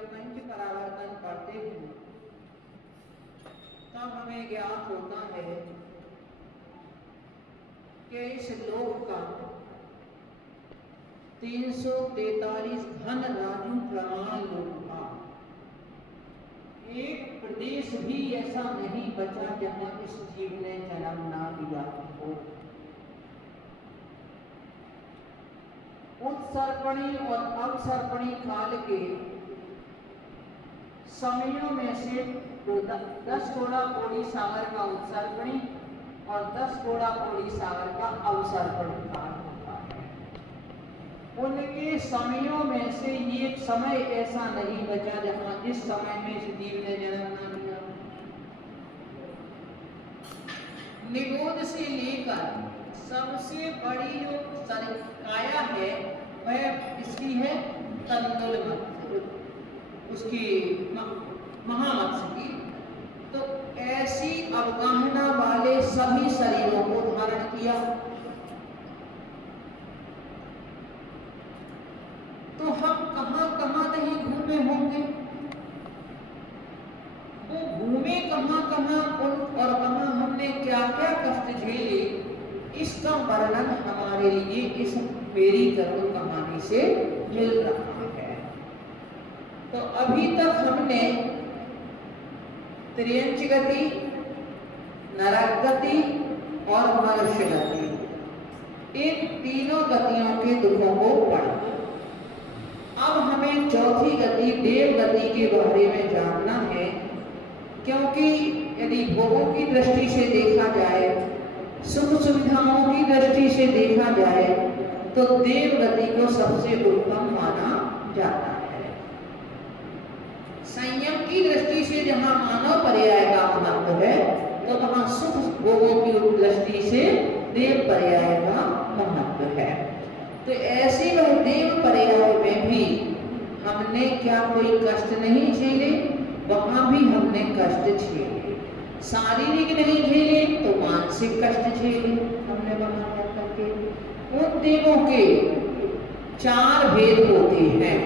जब पंच परावर्तन पढ़ते हैं तब हमें ज्ञात होता है कि इस लोक का 343 धन राजू प्रमाण लोक था। एक प्रदेश भी ऐसा नहीं बचा जहां इस जीव ने जन्म ना लिया हो। उत्सर्पणी और अवसर्पणी काल के समयों में से 10 घोड़ा कोड़ी सागर का उत्सर्पणी और 10 घोड़ा कोड़ी सागर का अवसर्पणी काल होता है। उनके समयों में से ये समय ऐसा नहीं बचा जहां जिस समय में इस जीव ने जन्म ना लिया। निगोद से लेकर सबसे बड़ी जो काया है वह इसकी है तंदुल उसकी महामत्स्य की। तो ऐसी अवगाहना वाले सभी शरीरों को धारण किया। तो हम कहां कहां नहीं घूमे होंगे, वो घूमे कहां कहां और वहां हमने क्या क्या कष्ट झेले, इसका वर्णन हमारे लिए इस मेरी करुण कहानी से मिल रहा है। तो अभी तक हमने त्रियंच गति, नरक गति और मनुष्य गति, इन तीनों गतियों के दुखों को पढ़ा। अब हमें चौथी गति देव गति के बारे में जानना है, क्योंकि यदि भोगों की दृष्टि से देखा जाए, सुख सुविधाओं की दृष्टि से देखा जाए, तो देव गति को सबसे उत्तम माना जाता है। संयम की दृष्टि से जहां मानव पर्याय का महत्व है, तो वहां सुख भोगों की दृष्टि से देव पर्याय का महत्व है। तो ऐसी वह देव पर्याय में भी हमने क्या कोई कष्ट नहीं झेले, वहां भी हमने कष्ट झेले। शारीरिक नहीं झेले तो मानसिक कष्ट झेले हमने वहां जाकर के। उन देवों के 4 भेद होते हैं,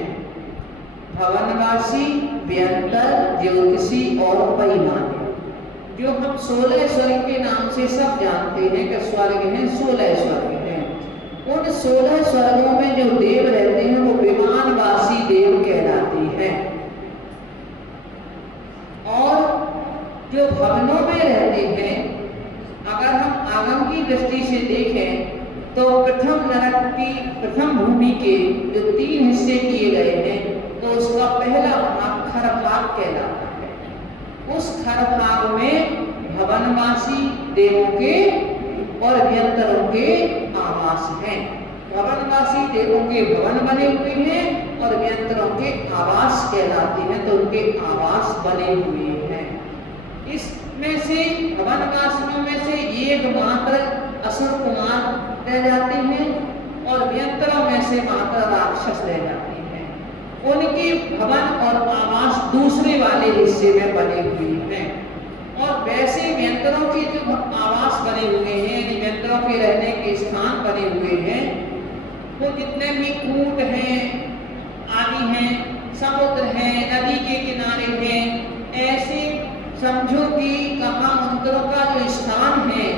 भवनवासी, व्यंतर, ज्योतिषी और परिमानी। जो हम 16 स्वर्ग के नाम से सब जानते हैं कि स्वर्ग हैं, 16 स्वर्ग हैं। उन 16 स्वर्गों में जो देव रहते हैं वो विमानवासी देव कहलाते हैं। और जो भवनों में रहते हैं, अगर हम आगम की दृष्टि से देखें तो प्रथम भूमि के जो 3 हिस्से किए गए हैं, तो उसका पहला भाग खरभाग कहलाता है। उस खरभाग में भवनवासी देवों के और व्यंतरों के आवास हैं। भवनवासी देवों के भवन बने हुए हैं और व्यंतरों के आवास कहलाते हैं, तो उनके आवास बने हुए हैं। इसमें से भवनवासियों में से एकमात्र असुर कुमार रह जाते हैं और व्यंतरों में से मात्र राक्षस रह जाते हैं। उनके भवन और आवास दूसरे वाले हिस्से में बने हुए हैं। और वैसे व्यंतरों के जो आवास बने हुए हैं, व्यंतरों के रहने के स्थान बने हुए हैं, वो जितने भी कूट हैं आदि हैं, समुद्र हैं, नदी के किनारे हैं, ऐसे समझो कि महामंत्रों का जो स्थान है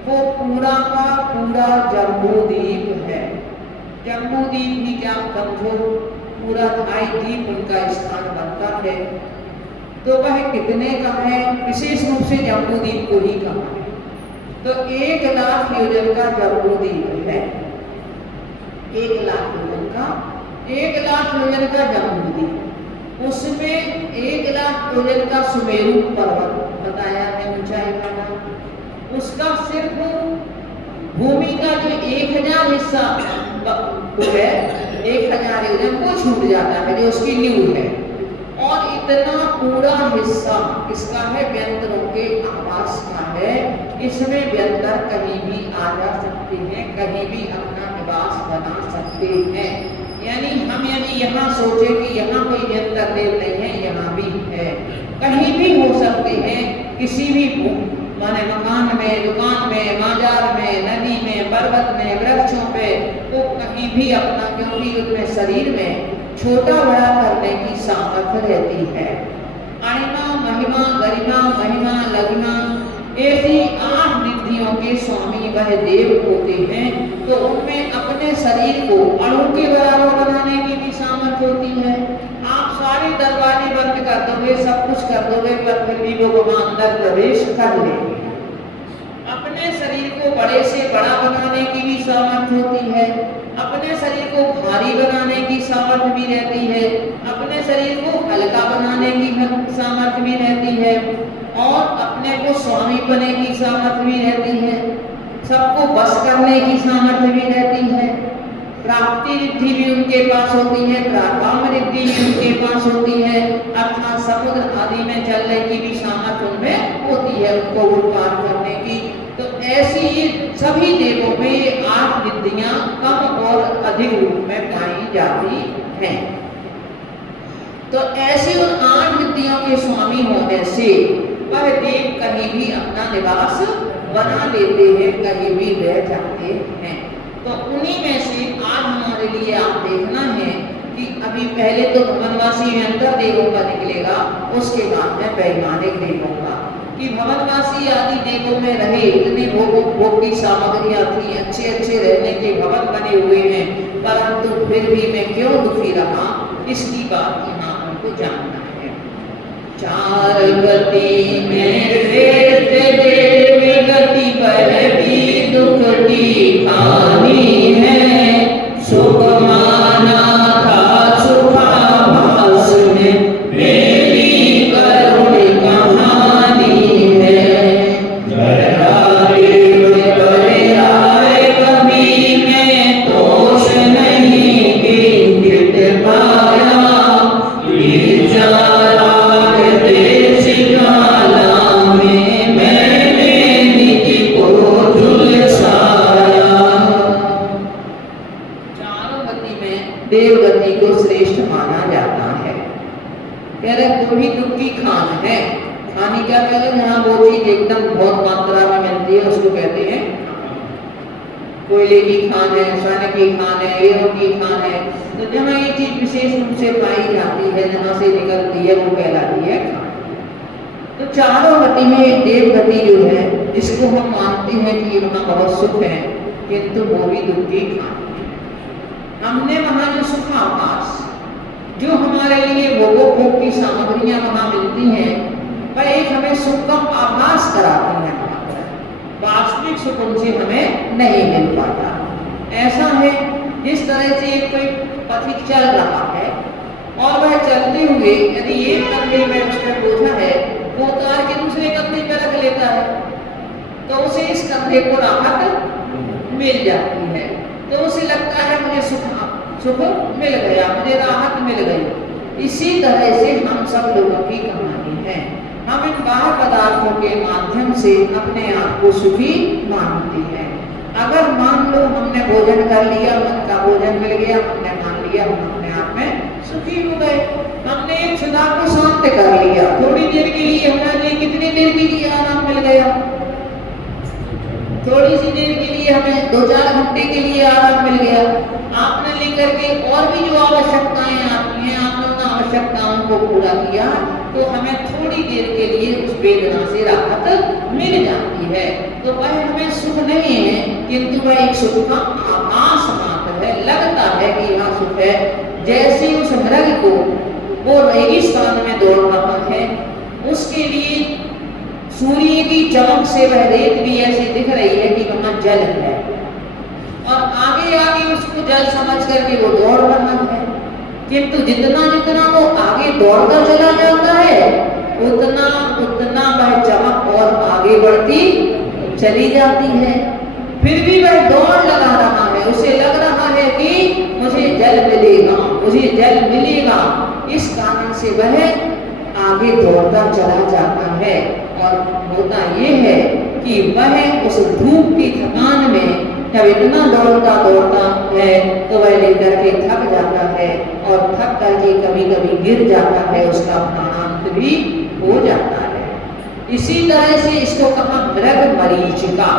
वो पूरा का पूरा जम्बूद्वीप है। जम्बूद्वीप भी क्या समझो, पूरा 2.5 द्वीप उनका स्थान बनता है। तो वह कितने का है, विशेष रूप से जम्बूद्वीप को ही कहा है। तो 1 लाख योजन का जम्बूद्वीप है, 1 लाख योजन का जम्बूद्वीप। उसमें 1 लाख योजन का सुमेरु पर्वत बताया है ऊंचाई का, उसका सिर्फ भूमि का जो 1000 हिस्सा है, 1000 योजन को छूट जाता है, जो उसकी नींव है। और इतना पूरा हिस्सा इसका है व्यंतरों के आवास का है। इसमें व्यंतर कहीं भी आ जा सकते हैं, कहीं भी अपना निवास बना सकते हैं। यानी हम यदि यहाँ सोचे कि यहाँ कोई व्यंतर देव नहीं है, यहाँ भी है, कहीं भी हो सकते हैं, किसी भी माने मकान में, दुकान में, बाजार में, नदी में, पर्वत में, वृक्षों पे, वो कहीं भी अपना, क्योंकि उनमें शरीर में छोटा बड़ा करने की सामर्थ्य रहती है। अणिमा महिमा गरिमा महिमा लघिमा ऐसी 8 रिद्धियों के स्वामी वह देव होते हैं। तो उनमें अपने शरीर को अणु के बराबर बनाने की भी सामर्थ्य होती है। आप सारे दरवाजे बंद कर दोगे, सब कुछ कर दोगे, पर फिर भी वो अंदर प्रवेश कर लेंगे। अपने शरीर को बड़े से बड़ा बनाने की भी सामर्थ्य होती है। अपने शरीर को भारी बनाने की सामर्थ्य भी रहती है। अपने शरीर को हल्का बनाने की सामर्थ्य भी रहती है। और अपने को स्वामी बनने की सामर्थ्य भी रहती है। सबको बस करने की सामर्थ्य भी रहती है। प्राप्ति रिद्धि भी उनके पास होती है, प्रारंभ रिद्धि भी उनके पास होती है, अर्थात समुद्र आदि में चलने की भी सामर्थ्य उनमें होती है, उनको पार करने की। तो ऐसी सभी देवों में ये 8 रिद्धियां कम और अधिक रूप में पाई जाती हैं। तो ऐसी उन 8 रिद्धियों के स्वामी होने से वह देव कहीं भी अपना निवास बना लेते हैं, कहीं भी रह जाते हैं। तो उन्हीं में से आज हमारे लिए आप देखना है कि अभी पहले तो भवनवासी में अंतर देवों का निकलेगा, उसके बाद में वैमानिक देवों का। कि भवनवासी आदि देवों में रहे, इतनी भोग की सामग्रियां थी, अच्छे अच्छे रहने के भवन बने हुए हैं, परंतु फिर भी मैं क्यों दुखी रहा, इसकी बात यहाँ हमको जानना है। 4 गति में श्रेष्ठ देव गति पर भी दुख की हानि है। सुख माना था सुखाभास में मेरी करुण कहानी है। देव करे आए कभी मैं दोष नहीं गिनत पाया। देवगति को श्रेष्ठ माना जाता है। कह रहे कोई भी दुख की खान है। खानी क्या कह रहे, जहाँ वो चीज एकदम बहुत मात्रा में मिलती है उसको कहते हैं। कोयले की खान है, स्वर्ण की खान है, हीरों की खान है। तो जहाँ ये चीज विशेष रूप से पाई जाती है, जहाँ से निकलती है, वो कहलाती है खान। तो चारों गति में देव गति जो है, जिसको हम मानते हैं कि वहाँ बहुत सुख है, किंतु वो भी दुख की खान। हमने वहां जो सुखाभास, जो हमारे लिए भोग की सामग्रियां वहां मिलती हैं, वह एक हमें सुख का आभास कराती हैं, वास्तविक सुख उनसे हमें नहीं मिल पाता। ऐसा है जिस तरह से कोई पथिक चल रहा है और वह चलते हुए यदि एक कंधे में उसका बोझा है, वो उतार के दूसरे कंधे पर रख लेता है, तो उसे इस कंधे को राहत मिल जाती है। तो उसे लगता है मुझे सुख मिल गया, मुझे राहत मिल गई। इसी तरह से हम सब लोगों की कहानी है। हम इन बाह्य पदार्थों के माध्यम से अपने आप को सुखी मानते हैं। अगर मान लो हमने भोजन कर लिया, मन का भोजन मिल गया, हमने मान लिया हम अपने आप में सुखी हो गए। हमने एक सुधा को शांत कर लिया, थोड़ी देर के लिए हमारे कितनी देर के लिए आराम मिल गया, थोड़ी सी देर के लिए हमें 2-4 घंटे के लिए आराम मिल गया। आपने लेकर के और भी जो आवश्यकताएं आती हैं, आपने उन आवश्यकताओं को पूरा किया, तो हमें थोड़ी देर के लिए उस वेदना से राहत मिल जाती है। तो वह हमें सुख नहीं है, किंतु वह एक सुख का आभास मात्र है, लगता है कि यहाँ सुख है। जैसे उस मृग को वो रेगिस्तान में दौड़ रहा है, उसके लिए सूर्य की चमक से वह रेत भी ऐसी दिख रही है कि वहां जल है, और आगे आगे उसको जल समझ करके वो दौड़ रहा है। किंतु जितना जितना वो आगे दौड़ता चला जाता है, उतना उतना वह चमक और आगे बढ़ती चली जाती है। फिर भी वह दौड़ लगा रहा है, उसे लग रहा है कि मुझे जल मिलेगा, मुझे जल मिलेगा। इस कारण से वह आगे दौड़ता चला जाता है। और होता ये है कि वह उस धूप की थकान में जब इतना दौड़ता दौड़ता है तो वह लेकर के थक जाता है, और थक करके कभी कभी गिर जाता है, उसका प्राणांत भी हो जाता है। इसी तरह से इसको कहा मृग मरीचिका।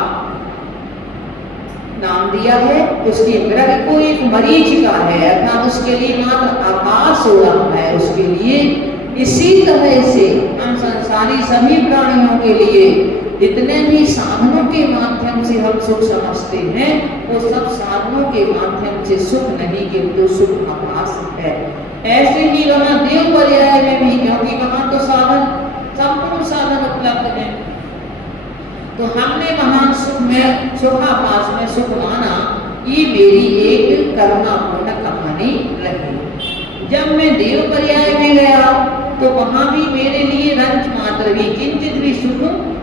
नाम दिया है। उसकी मृग को एक मरीचिका है, अर्थात उसके लिए मात्र आकाश हो रहा है उसके लिए। इसी तरह से हम संसारी सभी प्राणियों के लिए जितने भी साधनों के माध्यम से हम सुख समझते हैं, वो सब साधनों के माध्यम से सुख नहीं, किंतु सुख आभास है। ऐसे ही वहाँ देव पर्याय में भी, क्योंकि वहाँ तो साधन, संपूर्ण साधन उपलब्ध है, तो हमने वहाँ सुख में, सुखाभास में सुख माना। ये मेरी एक करुणापूर्ण कहानी रही। जब मैं देव पर्याय में गया तो वहाँ भी मेरे लिए रंच मात्र भी, किंचित भी सुख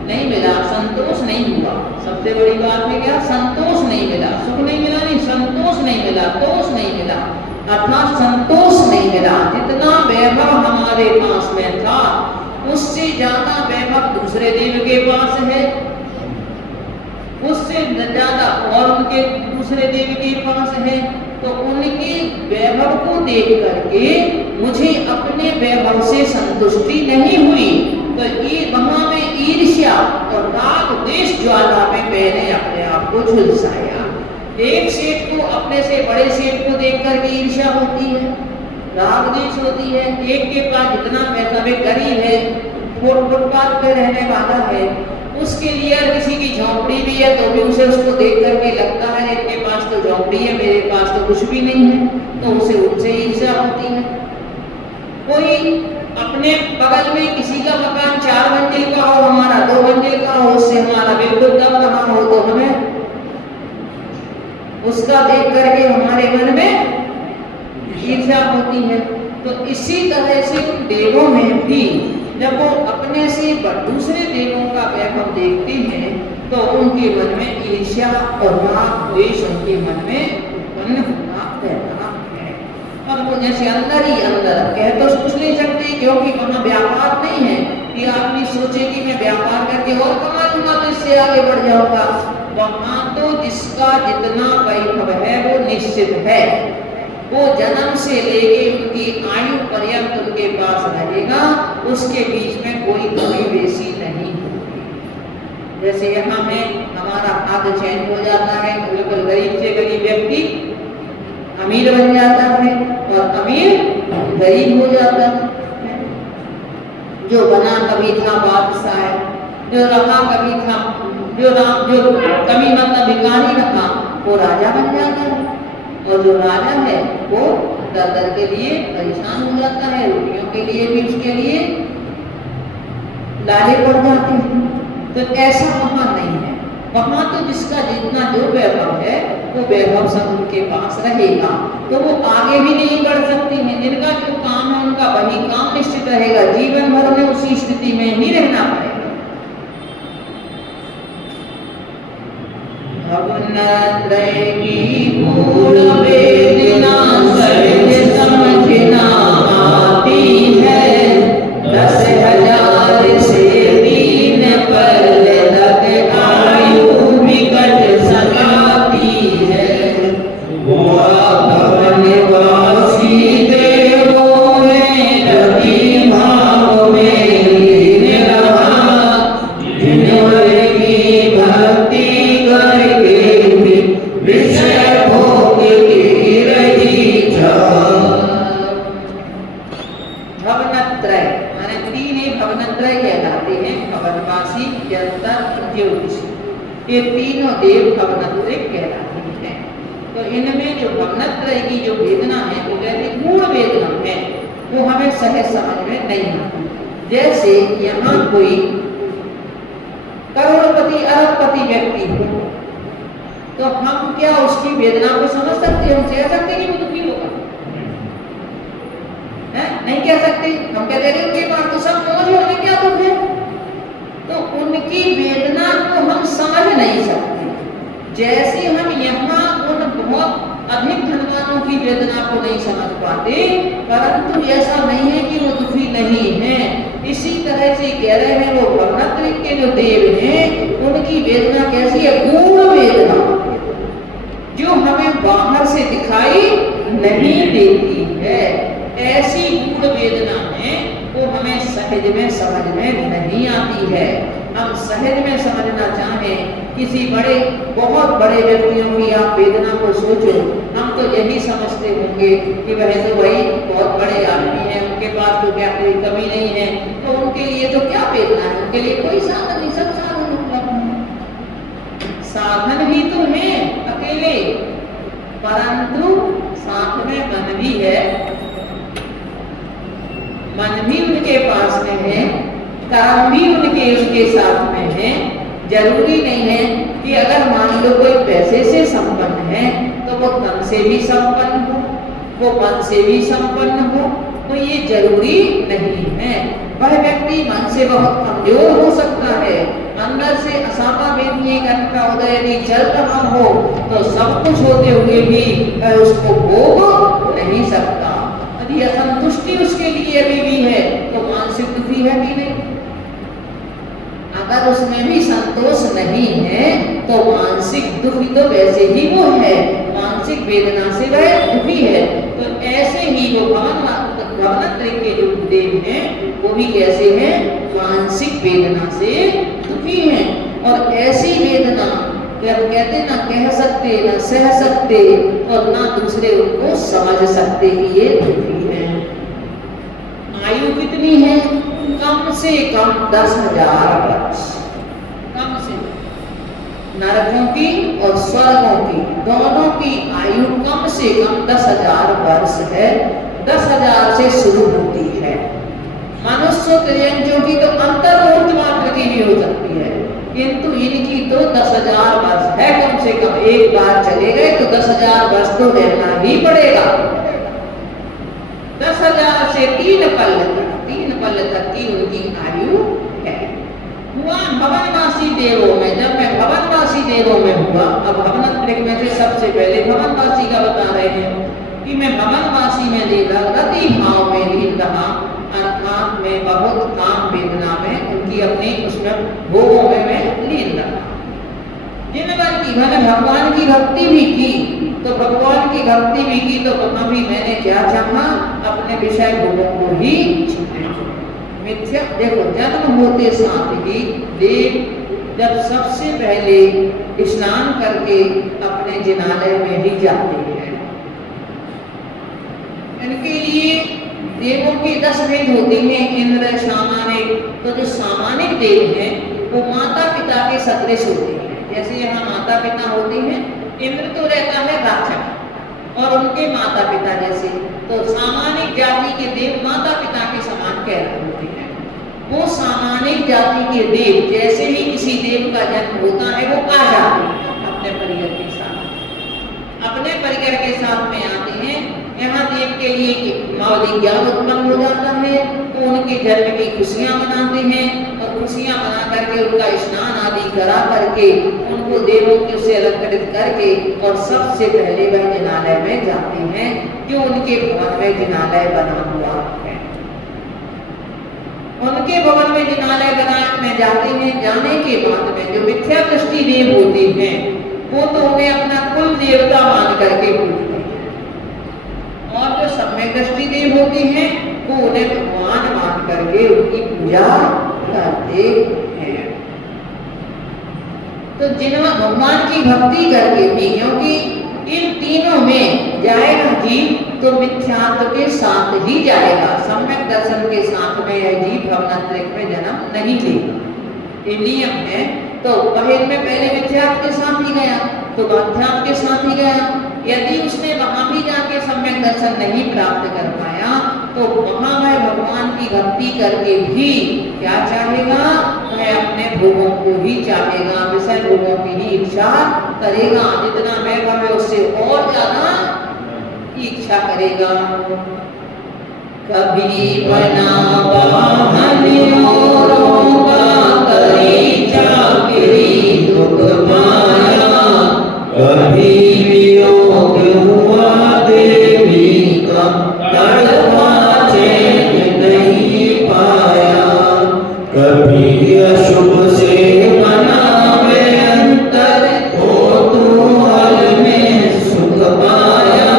नहीं मिला, संतोष नहीं हुआ। सबसे बड़ी बात है क्या? संतोष नहीं मिला। सुख नहीं मिला, नहीं, संतोष नहीं मिला, तोष नहीं मिला, अर्थात संतोष नहीं मिला। जितना वैभव हमारे पास में था, उससे ज्यादा वैभव दूसरे देव के पास है, उससे ज्यादा और उनके दूसरे देव के पास है। तो उनके वैभव को देख करके मुझे अपने वैभव से संतुष्टि नहीं हुई। तो ये वहां में ईर्ष्या और राग द्वेष ज्वाला में मैंने अपने आप को झुलसाया। एक सेठ को अपने से बड़े सेठ को देख करके ईर्ष्या होती है, राग द्वेष होती है। एक के पास जितना पैसा वे गरीब है, फुटपाथ पे रहने वाला है, उसके लिए किसी की झोंपड़ी भी है तो भी उसे उसको देख करके लगता है इनके पास तो झोंपड़ी है, मेरे पास तो कुछ भी नहीं है, तो उसे उनसे ईर्ष्या होती है। कोई अपने बगल में किसी का मकान 4 मंजिल का हो, हमारा 2 मंजिल का हो, उससे हमारा बिल्कुल दम रहा हो, तो हमें उसका देख करके हमारे मन में ईर्ष्या होती है। तो इसी तरह से देवों में भी जब वो अपने से दूसरे देवों का वैभव देखते हैं तो उनके मन में ईर्ष्या और राग द्वेष उनके मन में उत्पन्न होना रहता है। और वो जैसे अंदर ही अंदर कह तो कुछ नहीं सकते, क्योंकि वहाँ व्यापार नहीं है कि आदमी सोचे कि मैं व्यापार करके और कमा लूंगा तो इससे आगे बढ़ जाऊंगा। वहाँ तो जिसका जितना वैभव है वो निश्चित है, वो जन्म से लेके उनकी आयु पर्यंत उनके पास रहेगा, उसके बीच में कोई कमी बेसी नहीं होगी। जैसे यहाँ में हमारा खाद्य चेंज हो जाता है, बिल्कुल गरीब से गरीब व्यक्ति अमीर बन जाता है और अमीर गरीब हो जाता है। जो बना कभी था बादशाह है, जो रहा कभी था, जो कभी मतलब भिखारी रहा वो राजा बन जाता है, और जो राजा है वो दर के लिए परेशान हो जाता है, रोटियों के लिए भी उसके लिए लाले पड़ जाते हैं। तो ऐसा वहाँ नहीं है। वहाँ तो जिसका जितना जो वैभव है वो वैभव सब उनके पास रहेगा, तो वो आगे भी नहीं बढ़ सकती हैं। जिनका जो काम है उनका वही काम निश्चित रहेगा, जीवन भर में उसी स्थिति में ही रहना पड़ेगा। भवनत्रय की पूर्ण वेदना सहज समझ ना आती है, 10,000 से दीन पल तक आयु विकट सताती है। भवनवासी देवों में रवि भाव में लीन रहा, जिनकी भक्ति करके भी विषय भोग की रही जा। भवनत्रय माने 3 ही भवनत्रय कहलाते हैं, भवनवासी, जंतर, ज्योतिष। ये तीनों देव भवनत्रय कहलाते हैं। तो इनमें जो भवनत्रय की जो वेदना है वो कहते मूल वेदना है, वो हमें सहज समझ में नहीं आती। जैसे यहाँ कोई करोड़पति अरबपति व्यक्ति हो तो हम क्या उसकी वेदना को समझ सकते हैं? हम कह सकते कि वो दुखी होगा? नहीं कह सकते। हम कहते हैं उनके पास तो सब मौज है, उन्हें क्या दुख है? तो उनकी वेदना को हम समझ नहीं सकते। जैसे हम यहाँ उन बहुत अधिक धनवानों की वेदना को नहीं समझ पाते, परंतु ऐसा नहीं है कि वो दुखी नहीं है। इसी तरह से कह रहे हैं वो भवनत्रय के जो देव हैं उनकी वेदना कैसी है? गूढ़ वेदना, जो हमें बाहर से दिखाई नहीं देती है। ऐसी गूढ़ वेदना है वो हमें सहज में समझ में नहीं आती है। हम सहज में समझना चाहें किसी बड़े बहुत बड़े व्यक्तियों की आप वेदना को सोचो, हम तो यही समझते होंगे कि वह तो भाई बहुत बड़े आदमी हैं, उनके पास तो क्या कोई कमी नहीं है, तो उनके लिए तो क्या वेदना है, उनके लिए कोई साधन नहीं, सब साधन उपलब्ध है। साधन ही तो है अकेले, परंतु साथ में मन भी है, मन भी उनके पास में है, कर्म भी उनके साथ में है। जरूरी नहीं है कि अगर मान लो कोई पैसे से संपन्न है तो वो तन से भी संपन्न हो, वो मन से भी संपन्न हो, तो ये जरूरी नहीं है। वह व्यक्ति मन से बहुत कमजोर हो सकता है, अंदर से असामा वेदनीय ज्ञान का उदय यदि चल रहा हो तो सब कुछ होते हुए भी उसको भोग नहीं सकता। यदि असंतुष्टि उसके लिए अभी भी है तो मानसिक दुखी है कि नहीं? अगर उसमें भी संतोष नहीं है तो मानसिक दुखी तो वैसे ही वो है, मानसिक वेदना से वह दुखी है। तो ऐसे ही वो भवनत्रय के जो देव हैं वो भी कैसे हैं? मानसिक वेदना से दुखी हैं। और ऐसी वेदना जब कहते ना कह सकते, ना सह सकते और ना दूसरे उनको समझ सकते कि ये दुखी है। आयु कितनी है? कम से कम 10,000 वर्ष, कम से। नरकों की और स्वर्गों की दोनों की आयु कम से कम 10,000 वर्ष है। 10,000 से शुरू होती है। मनुष्य त्रियंजों की तो अंतर्मुहूर्त मात्र की भी हो सकती है, किंतु इनकी तो 10,000 वर्ष है कम से कम। एक बार चले गए तो 10,000 वर्ष तो रहना ही पड़ेगा। 10,000 से 3 पल तक की उनकी आयु है। हुआ भवनवासी देवों में, जब मैं भवनवासी देवों में हुआ, अब भवनत्रय में से सबसे पहले भवनवासी का बता रहे हैं कि मैं भवनवासी में लीला रति भाव में लीन रहा, अर्थात मैं बहुत काम वेदना में उनकी अपनी उसमें भोगों में मैं लीन रहा। जिन बार की मैंने भगवान की भक्ति भी की, तो भगवान की भक्ति भी की तो वहां भी मैंने क्या चाहा? अपने विषय भोगों को ही मिथ्या। देखो, जन्म होते साथ ही देव जब सबसे पहले स्नान करके अपने जिनालय में ही जाते हैं। इनके लिए देवों की 10 भेद होते हैं, इंद्र, सामानिक। तो जो सामानिक देव हैं वो माता पिता के सदृश होते हैं। जैसे यहाँ माता पिता होते हैं, इंद्र तो रहता है राक्षस और उनके माता पिता जैसे, तो सामानिक जाति के देव माता पिता के समान कहते होते हैं। वो सामानिक जाति के देव जैसे ही किसी देव का जन्म होता है वो आ जाते हैं अपने परिवार के साथ, अपने परिवार के साथ में आते हैं। यहाँ देव के लिए मानवीय ज्ञान उत्पन्न हो जाता है, तो उनके जन्म की खुशियाँ मनाते हैं और खुशियाँ मना करके उनका स्नान आदि करा करके उनको देवों के से अलंकृत करके और सबसे पहले वह जिनालय में जाते हैं, जो उनके भवन में जिनालय बना हुआ है। उनके भवन में जिनालय में जाते हैं। जाने के बाद में जो मिथ्या दृष्टि देव होते हैं वो तो उन्हें अपना कुल देवता मान करके पूजते हैं, और जो सम्यक दृष्टि देव होते हैं वो उन्हें भगवान मान करके उनकी पूजा करते हैं। तो जिन्होंने भगवान की भक्ति करके भी, क्योंकि इन तीनों में जाएगा जीव तो मिथ्यात्व के साथ ही जाएगा, सम्यक दर्शन के साथ में यह जीव भवनत्रय में जन्म नहीं लेगा। ये नियम है। तो पहले में पहले मिथ्यात्व के साथ ही गया तो अध्यात्म के साथ ही गया। यदि उसने वहां भी जाके सम्यक दर्शन नहीं प्राप्त कर पाया तो वहां वह भगवान की भक्ति करके भी क्या चाहेगा? वह अपने भोगों को ही चाहेगा, विषय भोगों की ही इच्छा करेगा। जितना मैं है उससे और ज्यादा इच्छा करेगा। कभी बना दुख पाया, कभी वियोग हुआ देवी का, तड़पा चैन नहीं पाया। कभी अशुभ से मनावे अंतर, हो तू हल में सुख पाया।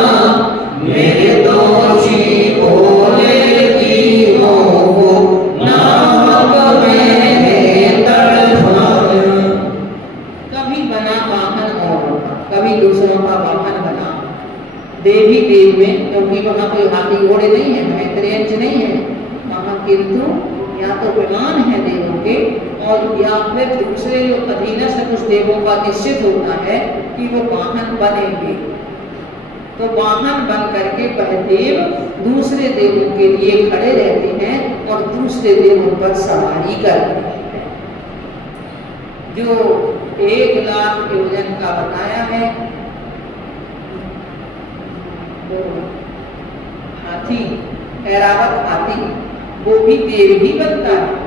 मेरे दोषी बोले जीवों को, नाम मैंने तड़पाया। कभी कभी दूसरों का वाहन बना। देवी देव में, क्योंकि वहाँ कोई हाथी घोड़े नहीं है, वहाँ त्रियंच नहीं है वहाँ, किंतु या तो विमान है देवों के, और या फिर दूसरे जो अधीनस्थ कुछ देवों का निश्चित होता है कि वो वाहन बनेंगे। तो वाहन बन करके वह देव दूसरे देवों के लिए खड़े रहते हैं और दूसरे देवों पर सवारी करते हैं। जो 1 लाख योजन का बताया है वो हाथी, ऐरावत हाथी, वो भी देव ही बनता है।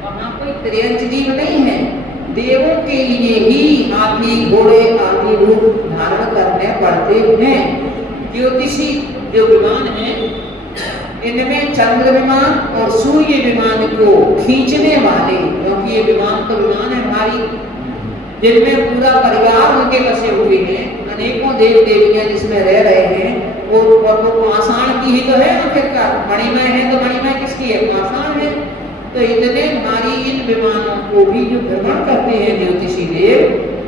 वहां कोई त्रियंच जीव नहीं है। देवों के लिए ही हाथी घोड़े आदि रूप धारण करने पड़ते हैं। ज्योतिषी जो विमान है, इनमें चंद्र विमान और सूर्य विमान को खींचने वाले, क्योंकि ये विमान तो विमान है हमारी, जिनमें पूरा परिवार उनके बसे हुए हैं, अनेकों देव देवियां जिसमें रह रहे हैं, वो पाषाण की ही तो है आखिरकार। मणिमय है तो मणिमय किसकी है? पाषाण है। तो इतने हमारी इन विमानों को भी जो भ्रमण करते हैं ज्योतिषी देव,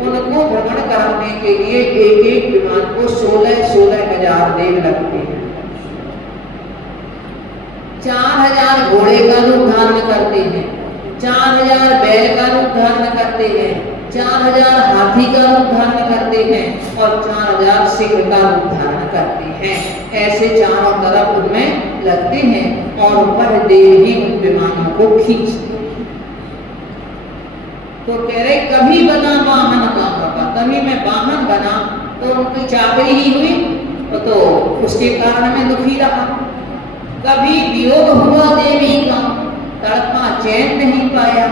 उनको भ्रमण कराने के लिए एक एक विमान को 16,000 देव लगते हैं। 4,000 घोड़े का रूप धारण करते हैं, 4,000 बैल का रूप धारण करते हैं, 4,000 हाथी का रूप धारण करते हैं और 4,000 सिंह का रूप धारण करते हैं। ऐसे चारों तरफ उनमें लगते हैं और वह देव ही उन विमानों को खींचते हैं। तो कह रहे कभी बना वाहन का बाबा, तभी मैं वाहन बना तो उनकी चाकरी ही हुई, तो उसके कारण मैं दुखी रहा। कभी वियोग हुआ देवी का, तड़पा चैन नहीं पाया,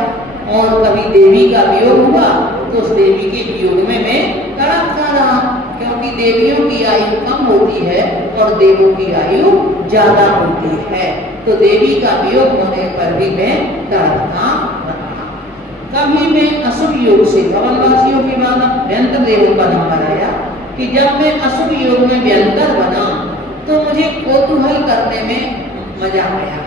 और कभी देवी का वियोग हुआ तो उस देवी के वियोग में मैं तड़पता रहा, क्योंकि देवियों की आयु कम होती है और देवों की आयु ज्यादा होती है। तो देवी का वियोग होने पर भी मैं तड़पता रहा। कभी मैं अशुभ योग से, कमलवासियों के बाद व्यंतर देवों का नंबर आया कि जब मैं अशुभ योग में व्यंतर बना तो मुझे कौतूहल करने में मजा आया,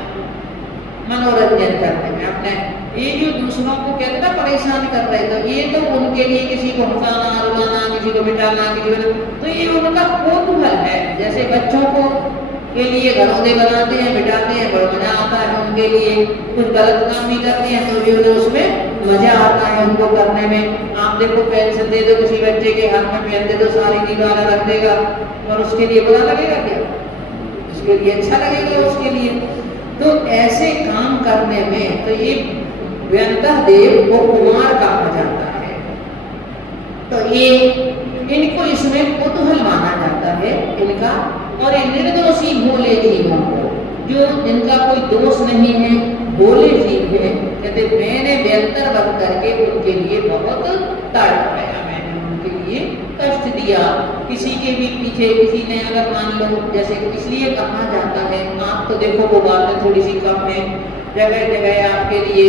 मनोरंजन करने में। अपने ये जो दूसरों को कहते ना परेशान कर रहे, तो ये तो उनके लिए किसी को हंसाना, रुलाना, किसी को मिटाना, किसी को, तो ये उनका कौतूहल है। जैसे बच्चों को के लिए घरौंदे बनाते हैं, मिटाते हैं, बड़ा मजा आता है उनके लिए। कुछ गलत काम भी करते हैं तो भी उन्हें उसमें मजा आता है उनको करने में। आप देखो पेंसिल दे दो किसी बच्चे के हाथ में, पेन दे दो, सारी दीवार रख देगा और उसके लिए बुरा लगेगा क्या? उसके लिए अच्छा लगेगा उसके लिए। तो ऐसे काम करने में तो ये व्यंतर देव को कुमार कहा जाता है। तो ये इनको इसमें कौतूहल माना जाता है इनका। और ये निर्दोषी भोले जीवों को, जो जिनका कोई दोष नहीं है, भोले जीव है, कहते मैंने व्यंतर बन करके उनके लिए बहुत तड़पाया, मैंने उनके लिए कष्ट दिया। किसी के भी पीछे किसी ने अगर मान लो, जैसे इसलिए कहा जाता है, आप तो देखो वो बातें थोड़ी सी कम है, जगह जगह आपके लिए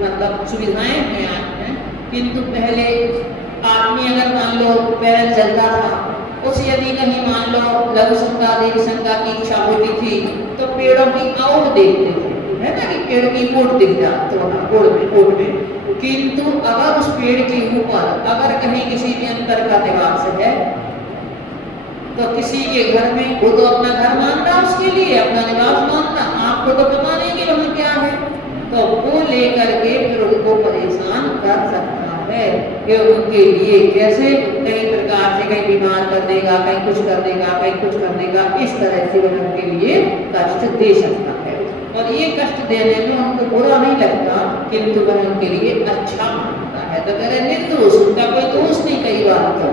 मतलब सुविधाएं हैं, किंतु पहले आदमी अगर मान लो पैदल चलता था, उस यदि कहीं मान लो लघु शंका देवी शंका की इच्छा होती थी तो पेड़ों की ओट देखते थे, है ना, कि पेड़ की ओट दिख जाती तो ओट में। किंतु अगर उस पेड़ के ऊपर अगर कहीं किसी भी अंतर का निवास है तो किसी के घर में, वो तो अपना घर मानता उसके लिए, अपना निवास मानता, आपको तो पता नहीं कि वहाँ क्या है, तो वो लेकर के फिर उनको परेशान कर सकता है कि उनके लिए कैसे कई प्रकार से कहीं बीमार कर देगा, कहीं कुछ कर देगा, कहीं कुछ कर देगा, इस तरह से वह उनके लिए कष्ट दे सकता है। और ये कष्ट देने में उनको बुरा नहीं लगता, किंतु वह उनके लिए अच्छा मानता है। तो कह रहे निर्दोष, उनका कोई दोष नहीं कई बार तो,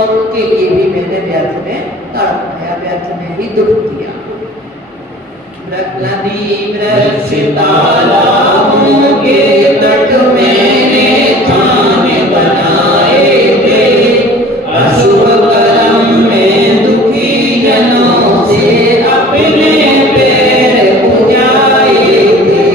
और उनके लिए भी मैंने व्यर्थ में तड़पाया, व्यर्थ में ही दुख दिया। नदी वृक्ष तालाबों के तट मैंने थान बनाए थे, अशुभ कर्म में दुखी जनों से अपने पैर पुजाए थे।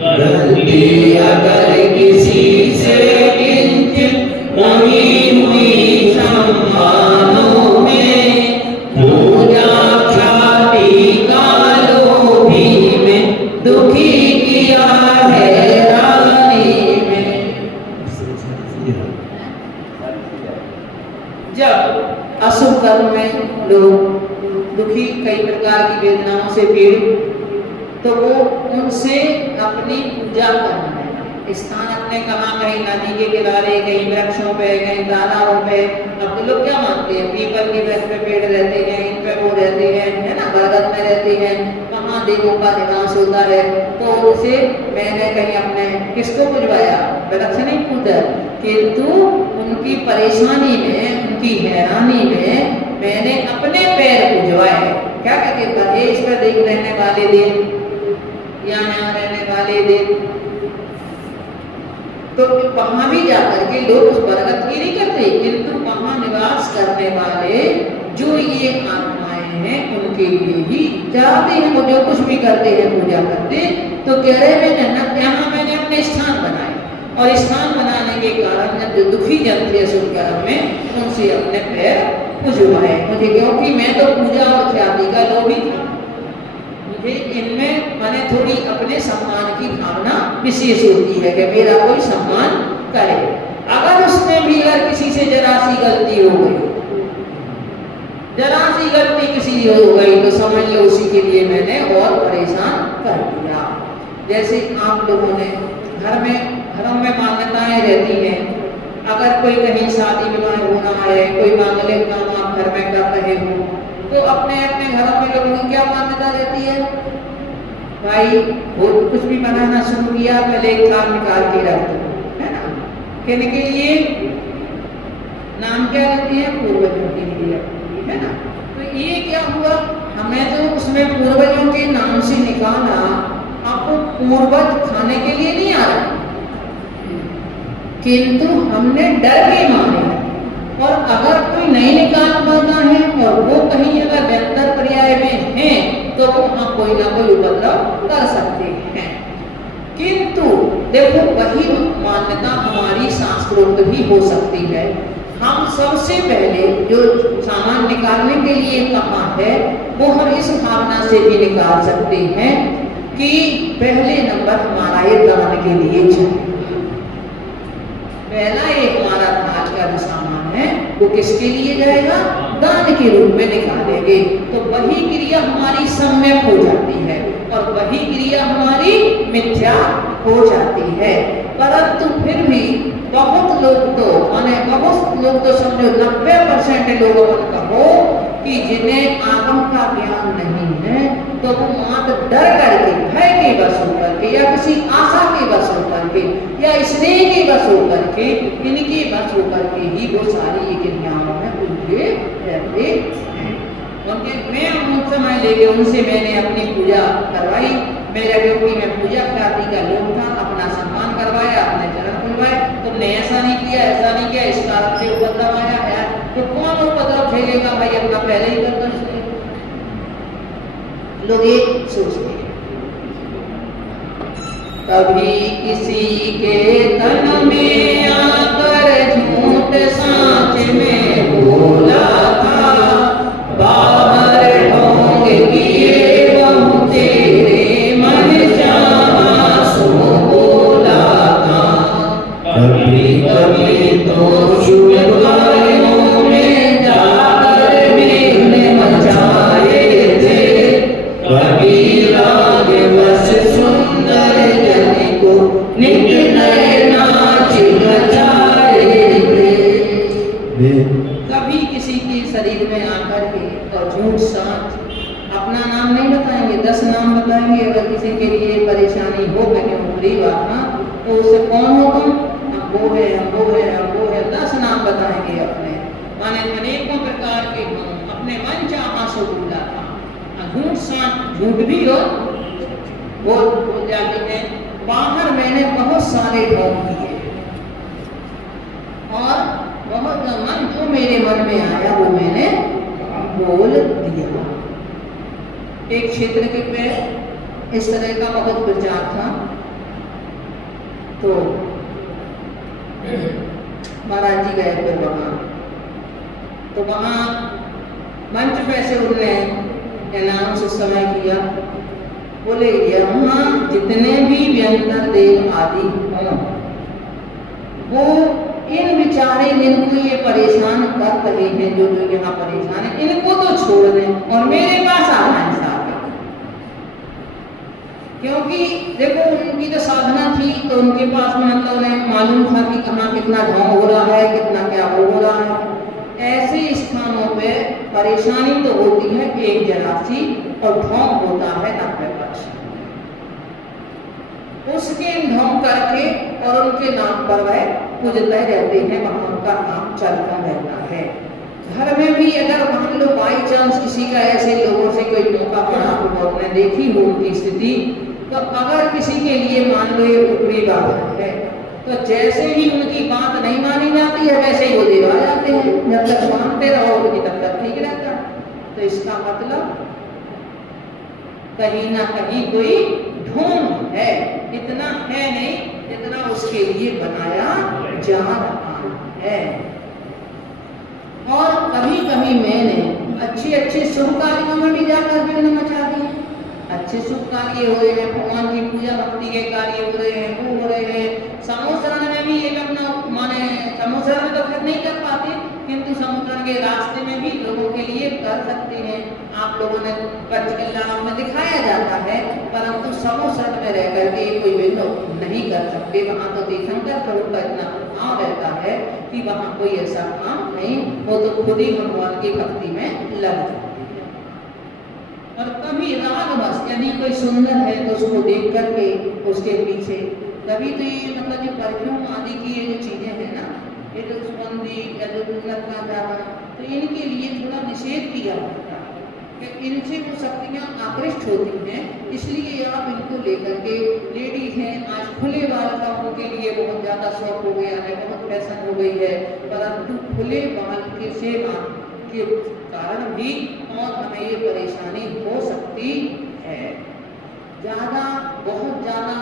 गलती अगर किसी से किंचित कमी हुई सम्मानों में, पूजा ख्याति का लोभी में दुखी किया है रानी जब अशुभ कर्म में लोग दुखी कई प्रकार की वेदनाओं से पीड़ित, तो वो उनसे अपनी पूजा करना है। स्थान अपने कहाँ, कहीं नदी के किनारे, कहीं वृक्षों पे, कहीं तालाबों पे। अब तो लोग क्या मानते हैं, पीपल के वृक्ष पे पेड़ रहते हैं, इन पे वो रहते हैं, है ना, बरगद में रहते हैं, वहाँ देवों का निवास होता है। तो उसे मैंने कहीं अपने किसको पूजवाया, वृक्ष नहीं पूजा, किंतु उनकी परेशानी में, उनकी हैरानी में मैंने अपने पैर पूजवाए। क्या कहते हैं, महेश पर देख रहने वाले दिन या यहाँ रहने वाले दिन, तो वहां भी जाकर के लोग उस बरगद की नहीं करते, किंतु वहां निवास करने वाले जो ये आत्माएं हैं उनके लिए ही जाते हैं। वो जो कुछ भी करते हैं, पूजा करते, तो कह रहे हैं यहाँ मैंने अपने स्थान बनाए, और स्थान बनाने के कारण जब जो दुखी जन थे शुभ कर्म में, उनसे अपने पैर पूजवाए मुझे, क्योंकि मैं तो पूजा और ख्याति का लोभी था। मुझे इनमें मैंने थोड़ी अपने सम्मान की भावना विशेष होती है कि मेरा कोई सम्मान करे। अगर उसमें भी अगर किसी से जरा सी गलती हो गई, जरा सी गलती किसी हो गई, तो समझ लो उसी के लिए मैंने और परेशान कर दिया। जैसे आप लोगों ने घरों में मान्यताएं रहती हैं, अगर कोई कहीं शादी विवाह होना है, कोई मांगलिक काम आप घर में कर रहे हो, तो अपने अपने घरों में लोगों की क्या मान्यता रहती है, भाई वो कुछ भी बनाना शुरू किया, पहले एक थाल निकाल के रख दो, है ना, कहने के लिए नाम क्या रहती है, पूर्वजों के लिए, है ना। तो ये क्या हुआ, हमें तो उसमें पूर्वजों के नाम से निकाला, आपको पूर्वज खाने के लिए नहीं आ रहा, किंतु हमने डर के मारे। और अगर कोई नहीं निकाल पाता है और वो कहीं अगर बेहतर पर्याय में है, तो वहाँ कोई ना कोई उपद्रव कर सकते हैं। किंतु देखो, वही मान्यता हमारी शास्त्रोक्त भी हो सकती है। हम सबसे पहले जो सामान निकालने के लिए कहा है, वो हम इस भावना से भी निकाल सकते हैं कि पहले नंबर हमारा ये दान के लिए चाहिए। पहला ये हमारा आज का जो सामान है वो किसके लिए जाएगा, दान के रूप में निकालेंगे। तो वही क्रिया हमारी सम्यक हो जाती है और वही क्रिया हमारी मिथ्या हो जाती है। परंतु फिर भी बहुत लोग तो समझो 90% लोगों को कहो कि जिन्हें आगम का ज्ञान नहीं है, तो वो मात्र डर करके, भय के बस होकर के, या किसी आशा के बस होकर के, या स्नेह के बस होकर के, इनके बस होकर के ही वो सारी ये क्रियाओं में उनके रहते हैं। उनके मैं उन समय लेके उनसे मैंने अपनी पूजा करवाई। मेरा क्योंकि मैं पूजा ख्याति का लोग था, अपना सम्मान करवाया, अपने चरण खुलवाए। तुमने ऐसा नहीं किया, ऐसा नहीं किया, इस कारण से उपद्रव आया है, तो कौन उपद्रव झेलेगा भाई, अपना पहले ही करना चाहिए। लोग ये सोचते हैं। कभी किसी के तन में आकर झूठ सांच में बोला था, बाहर ढोंग किए बहु तेरे मन चाहा सो बोला था। कभी कभी तो शुभ कार्यों में जाकर विघ्न मचाए थे, कभी राग बस सुंदर जन को नित नए नाच नचाए थे। कभी किसी के शरीर में आकर के और झूठ साथ अपना नाम नहीं बताएंगे, 10 नाम बताएंगे। अगर किसी के लिए परेशानी हो, मैं गरीब आत्मा, तो उससे कौन हो तुम, हम वो है, हम वो है, हम वो है, 10 नाम बताएंगे अपने, माने अनेकों प्रकार के हम अपने मन चाहा सो बोला था। झूठ साथ झूठ भी हो वो जाती है। बाहर मैंने बहुत सारे ढोंग किए और बहुत मन जो मेरे मन में आया वो मैंने बोल दिया। एक क्षेत्र के पे इस तरह का बहुत प्रचार था, तो महाराज जी गए थे वहाँ, तो वहाँ मंच पे से उन्होंने अनाउंस उस समय किया, बोले यहाँ जितने भी व्यंतर देव आदि हों, वो इन बेचारे जिनको ये परेशान कर रहे हैं, जो जो यहाँ परेशान है, इनको तो छोड़ दें और मेरे पास आ जाए साहब। क्योंकि देखो उनकी तो साधना थी, तो उनके पास में मतलब उन्हें मालूम था कि कहाँ कितना ढोंग हो रहा है, कितना क्या हो रहा है। ऐसे स्थानों पे परेशानी तो होती है एक जरा सी, और ढोंग होता है 90%। उसके ढोंग करके और उनके नाम पर वह पूजते रहते हैं, वहाँ उनका काम चलता रहता है। घर में भी अगर मान लो बाई चांस किसी का ऐसे लोगों से कोई मौका पड़ा, उन्होंने देखी हो उनकी स्थिति, तो अगर किसी के लिए मान लो ये ऊपरी बात है, तो जैसे ही उनकी बात नहीं मानी जाती है वैसे ही वो दिवा जाते हैं। जब तक मानते रहोगे तब तक ठीक रहता। तो इसका मतलब कहीं ना कहीं कोई ढोंग है, इतना है नहीं जितना उसके लिए बनाया जा रहा है। और कभी कभी मैंने अच्छे शुभ कार्यों में भी जाकर विघ्न मचा दिए। अच्छे शुभ कार्य हो रहे हैं, भगवान की पूजा भक्ति के कार्य हो रहे हैं, वो हो रहे हैं। समोसरण में भी एक अपना माने, समोसरण में तो खैर नहीं कर पाते, किंतु समोसरण के रास्ते में भी लोगों के लिए कर सकते हैं। आप लोगों ने पंचकल्याण में दिखाया जाता है, परंतु समोसरण में रह करके कोई विघ्न नहीं कर सकते। वहाँ तो तीर्थंकर प्रभु का इतना भाव रहता है कि वहाँ कोई ऐसा काम नहीं, वो तो खुद ही भगवान की भक्ति में लग जाते हैं। और कभी राग बस, यदि कोई सुंदर है तो उसको देख करके उसके पीछे कभी तो ये मतलब जो परफ्यूम आदि की ये जो चीजें हैं ना, ये जो सुगंधी या जो लड़का जाना, तो इनके लिए थोड़ा निषेध किया जाता है कि इनसे वो शक्तियाँ आकृष्ट होती हैं। इसलिए आप इनको लेकर के, लेडीज हैं आज खुले बाल का उनके लिए बहुत ज़्यादा शौक हो गया है, बहुत फैशन हो गई है, परंतु खुले बाल के सेवा के कारण भी और हमें ये परेशानी हो सकती है। बहुत ज़्यादा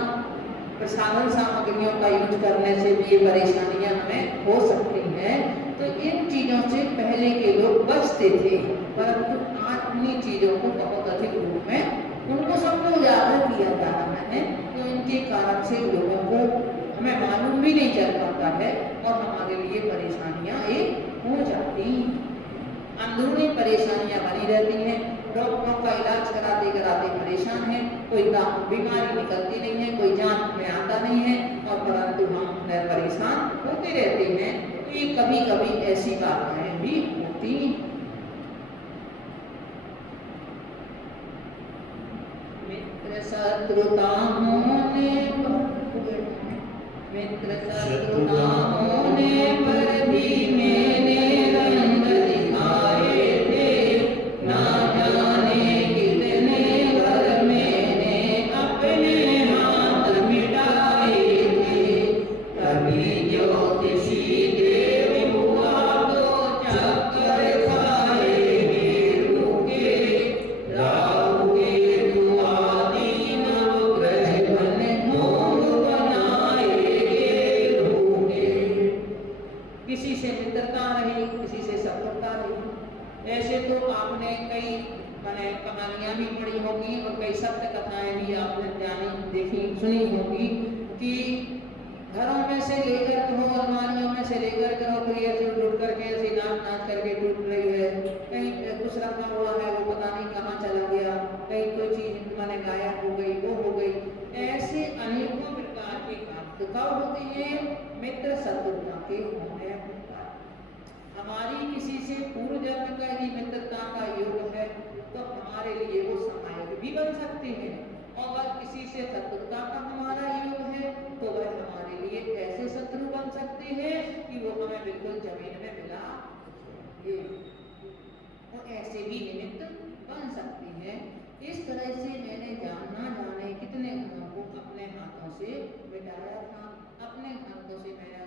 प्रसाधन सामग्रियों का यूज करने से भी ये परेशानियां हमें हो सकती हैं। तो इन चीज़ों से पहले के लोग बचते थे, परंतु आज उन्हीं चीज़ों को बहुत अधिक रूप में उनको सबको उजागर किया जा रहा है। तो इनके कारण से लोगों को हमें मालूम भी नहीं चल पाता है और हमारे लिए परेशानियां एक हो जाती, अंदरूनी परेशानियां बनी रहती हैं। डॉक्टरों का इलाज कराते कराते परेशान है, कोई बीमारी निकलती नहीं है, कोई जांच में आता नहीं है, और परंतु हम परेशान होते रहते हैं। तो ये कभी कभी ऐसी बातें भी होती हैं। मित्र शत्रुता होने पर भी मैंने रंग दिखाए थे, ना जाने कितने घर मैंने अपने हाथ मिटाए थे। कभी ज्योतिषी देव हुआ तो चक्कर खाए गेरू के, राहु केतु आदि नवग्रह बन ढोंग बनाए गेरू के। किसी से मित्रता रही, किसी से शत्रुता रही। ऐसे तो आपने कई मैंने कहानियां भी पढ़ी होगी और कई सत्य कथाएं भी आपने जानी देखी सुनी होगी कि घरों में से लेकर हो, अलमारियों में से लेकर करो, कोई ऐसे टूट करके ऐसी नाच करके टूट रही है, कहीं कुछ रखा हुआ है वो पता नहीं कहाँ चला गया, कहीं कोई चीज मैंने गायब हो गई, वो हो गई। ऐसे अनेकों प्रकार के काम कब होते हैं? मित्र शत्रुता के होने पर। हमारी किसी से पूर्व जन्म का यदि मित्रता का योग है तो हमारे लिए वो सहायक भी बन सकते हैं, और अगर किसी से शत्रुता का हमारा योग है तो वह हमारे लिए ऐसे शत्रु बन सकते हैं कि वो हमें बिल्कुल जमीन में मिला देंगे, और ऐसे भी निमित्त बन सकते हैं। इस तरह से मैंने जाने कितने घरों को अपने हाथों से मिटाया था, अपने हाथों से मैंने